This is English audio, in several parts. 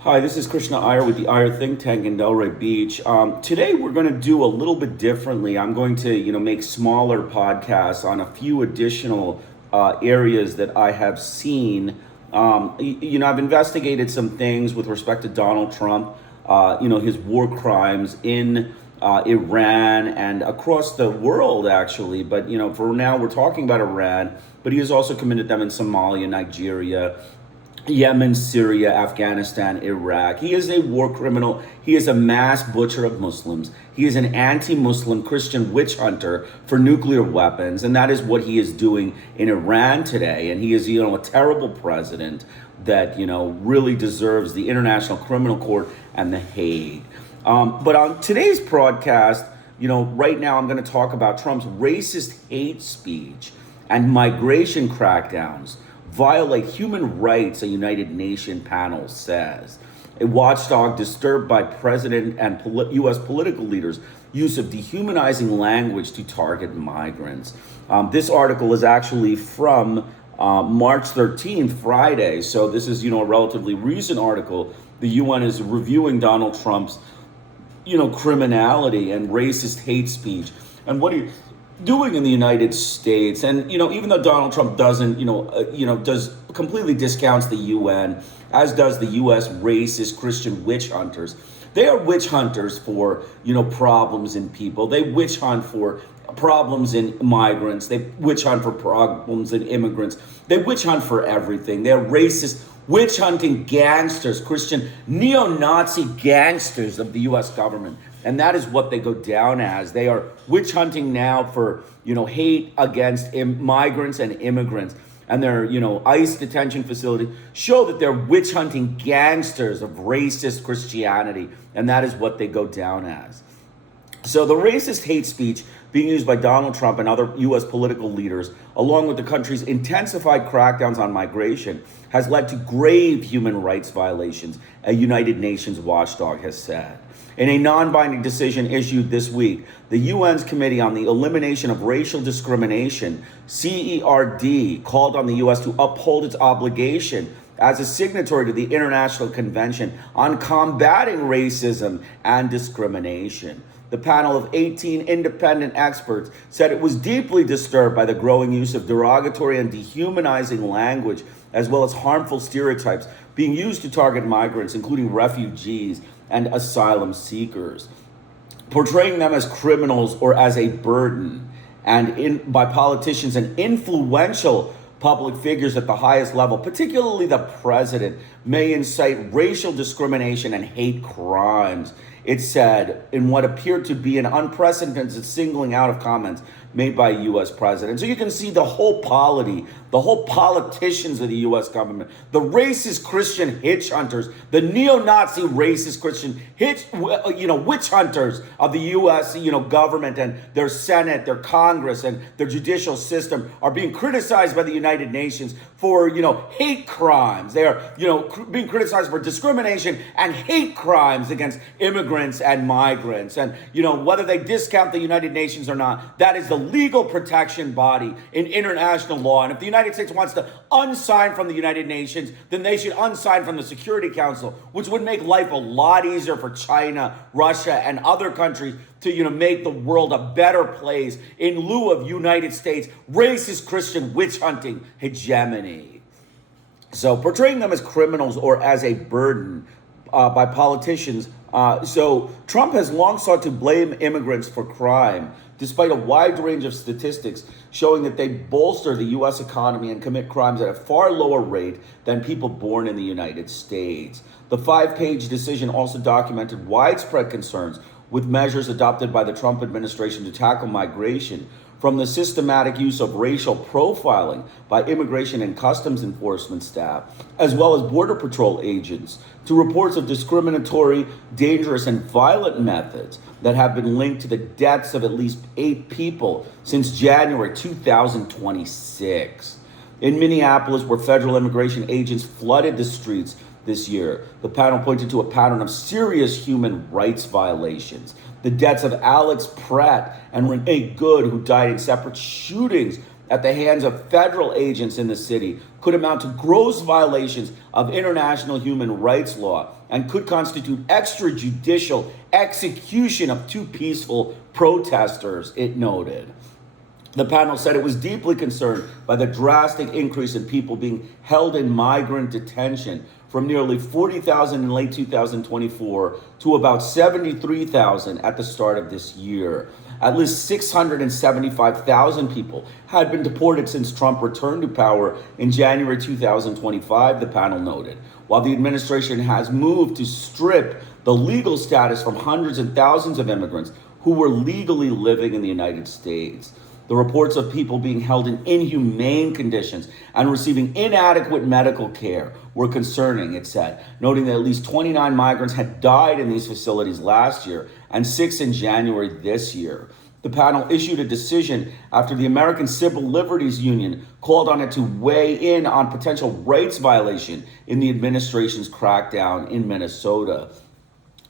Hi, this is Krishna Iyer with the Iyer Think Tank in Delray Beach. Today we're going to do a little bit differently. I'm going to, make smaller podcasts on a few additional areas that I have seen. I've investigated some things with respect to Donald Trump, his war crimes in Iran and across the world, actually. But, for now, we're talking about Iran, but he has also committed them in Somalia, Nigeria, Yemen, Syria, Afghanistan, Iraq. He is a war criminal. He is a mass butcher of Muslims. He is an anti-Muslim Christian witch hunter for nuclear weapons. And that is what he is doing in Iran today. And he is, a terrible president that, really deserves the International Criminal Court and The Hague. But on today's broadcast, right now I'm going to talk about Trump's racist hate speech and migration crackdowns violate human rights, a United Nations panel says. A watchdog disturbed by president and U.S. political leaders' use of dehumanizing language to target migrants. This article is actually from March 13th, Friday. So this is, a relatively recent article. The UN is reviewing Donald Trump's, criminality and racist hate speech and what he doing in the United States. And, even though Donald Trump doesn't, does completely discounts the UN, as does the US racist Christian witch hunters. They are witch hunters for, problems in people. They witch hunt for problems in migrants. They witch hunt for problems in immigrants. They witch hunt for everything. They're racist witch hunting gangsters, Christian neo-Nazi gangsters of the US government. And that is what they go down as. They are witch hunting now for, hate against migrants and immigrants. And their, ICE detention facilities show that they're witch hunting gangsters of racist Christianity. And that is what they go down as. So the racist hate speech being used by Donald Trump and other U.S. political leaders, along with the country's intensified crackdowns on migration, has led to grave human rights violations, a United Nations watchdog has said. In a non-binding decision issued this week, the UN's Committee on the Elimination of Racial Discrimination, CERD, called on the U.S. to uphold its obligation as a signatory to the International Convention on Combating Racism and Discrimination. The panel of 18 independent experts said it was deeply disturbed by the growing use of derogatory and dehumanizing language, as well as harmful stereotypes being used to target migrants, including refugees and asylum seekers, portraying them as criminals or as a burden, and by politicians and influential public figures at the highest level, particularly the president, may incite racial discrimination and hate crimes. It said in what appeared to be an unprecedented singling out of comments made by a U.S. president. So you can see the whole polity, the whole politicians of the U.S. government, the racist Christian witch hunters, the neo-Nazi racist Christian witch hunters of the U.S. government and their Senate, their Congress, and their judicial system are being criticized by the United Nations for hate crimes. They are being criticized for discrimination and hate crimes against immigrants and migrants. And whether they discount the United Nations or not, that is the legal protection body in international law. And if the United States wants to unsign from the United Nations, then they should unsign from the Security Council, which would make life a lot easier for China, Russia, and other countries to make the world a better place in lieu of United States racist Christian witch hunting hegemony. So portraying them as criminals or as a burden by politicians. So Trump has long sought to blame immigrants for crime, despite a wide range of statistics showing that they bolster the U.S. economy and commit crimes at a far lower rate than people born in the United States. The 5-page decision also documented widespread concerns with measures adopted by the Trump administration to tackle migration, from the systematic use of racial profiling by immigration and customs enforcement staff, as well as Border Patrol agents, to reports of discriminatory, dangerous, and violent methods that have been linked to the deaths of at least 8 people since January 2026. In Minneapolis, where federal immigration agents flooded the streets this year, the panel pointed to a pattern of serious human rights violations. The deaths of Alex Pratt and Renee Good, who died in separate shootings at the hands of federal agents in the city could amount to gross violations of international human rights law and could constitute extrajudicial execution of two peaceful protesters, it noted. The panel said it was deeply concerned by the drastic increase in people being held in migrant detention from nearly 40,000 in late 2024 to about 73,000 at the start of this year. At least 675,000 people had been deported since Trump returned to power in January 2025, the panel noted. While the administration has moved to strip the legal status from hundreds and thousands of immigrants who were legally living in the United States. The reports of people being held in inhumane conditions and receiving inadequate medical care were concerning, it said, noting that at least 29 migrants had died in these facilities last year and 6 in January this year. The panel issued a decision after the American Civil Liberties Union called on it to weigh in on potential rights violation in the administration's crackdown in Minnesota.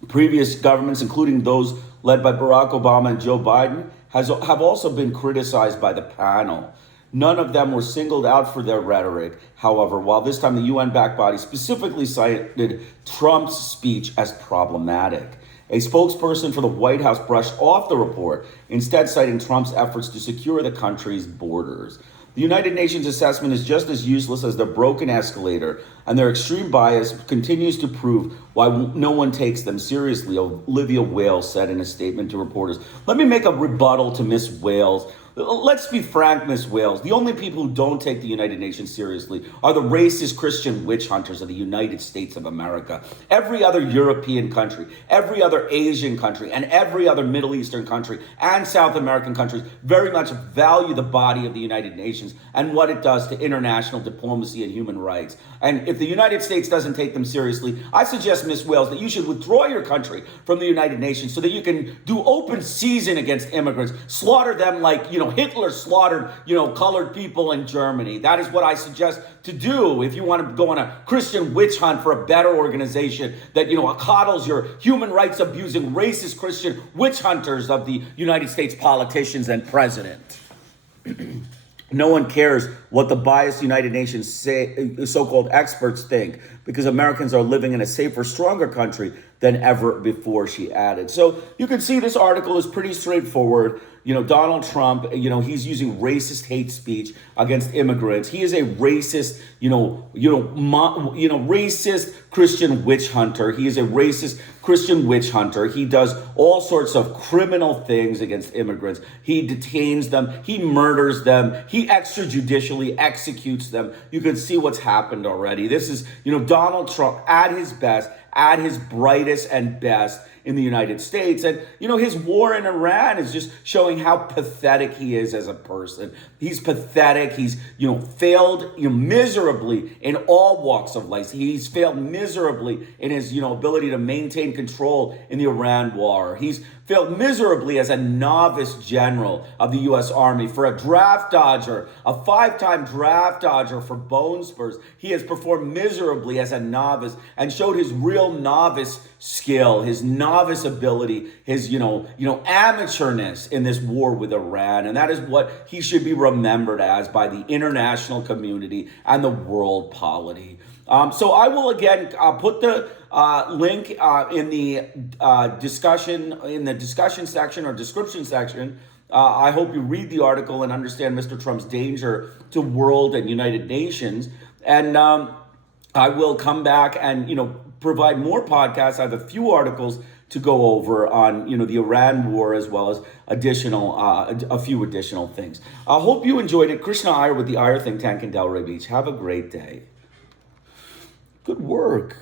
Previous governments, including those led by Barack Obama and Joe Biden, have also been criticized by the panel. None of them were singled out for their rhetoric, however, while this time the UN-backed body specifically cited Trump's speech as problematic. A spokesperson for the White House brushed off the report, instead citing Trump's efforts to secure the country's borders. The United Nations assessment is just as useless as the broken escalator, and their extreme bias continues to prove why no one takes them seriously, Olivia Wales said in a statement to reporters. Let me make a rebuttal to Miss Wales. Let's be frank, Miss Wales. The only people who don't take the United Nations seriously are the racist Christian witch hunters of the United States of America. Every other European country, every other Asian country, and every other Middle Eastern country and South American countries very much value the body of the United Nations and what it does to international diplomacy and human rights. And if the United States doesn't take them seriously, I suggest, Miss Wales, that you should withdraw your country from the United Nations so that you can do open season against immigrants, slaughter them like, Hitler slaughtered, colored people in Germany. That is what I suggest to do if you want to go on a Christian witch hunt for a better organization that, coddles your human rights abusing racist Christian witch hunters of the United States politicians and president. No one cares what the biased United Nations so-called experts think, because Americans are living in a safer, stronger country than ever before, she added. So you can see this article is pretty straightforward. Donald Trump, he's using racist hate speech against immigrants. He is a racist, racist Christian witch hunter. He is a racist Christian witch hunter. He does all sorts of criminal things against immigrants. He detains them. He murders them. He extrajudicially executes them. You can see what's happened already. This is, Donald Trump at his best, at his brightest and best in the United States. And, his war in Iran is just showing how pathetic he is as a person. He's pathetic. He's, failed miserably in all walks of life. He's failed miserably in his, ability to maintain control in the Iran war. He's failed miserably as a novice general of the U.S. Army, for a draft dodger, a 5-time draft dodger for Bone Spurs. He has performed miserably as a novice and showed his real novice skill, his novice ability, his, amateurness in this war with Iran. And that is what he should be remembered as by the international community and the world polity. So I will again put the link in the discussion section or description section. I hope you read the article and understand Mr. Trump's danger to world and United Nations. And I will come back and provide more podcasts. I have a few articles to go over on the Iran war, as well as a few additional things. I hope you enjoyed it. Krishna Iyer with the Iyer Think Tank in Delray Beach. Have a great day. Good work.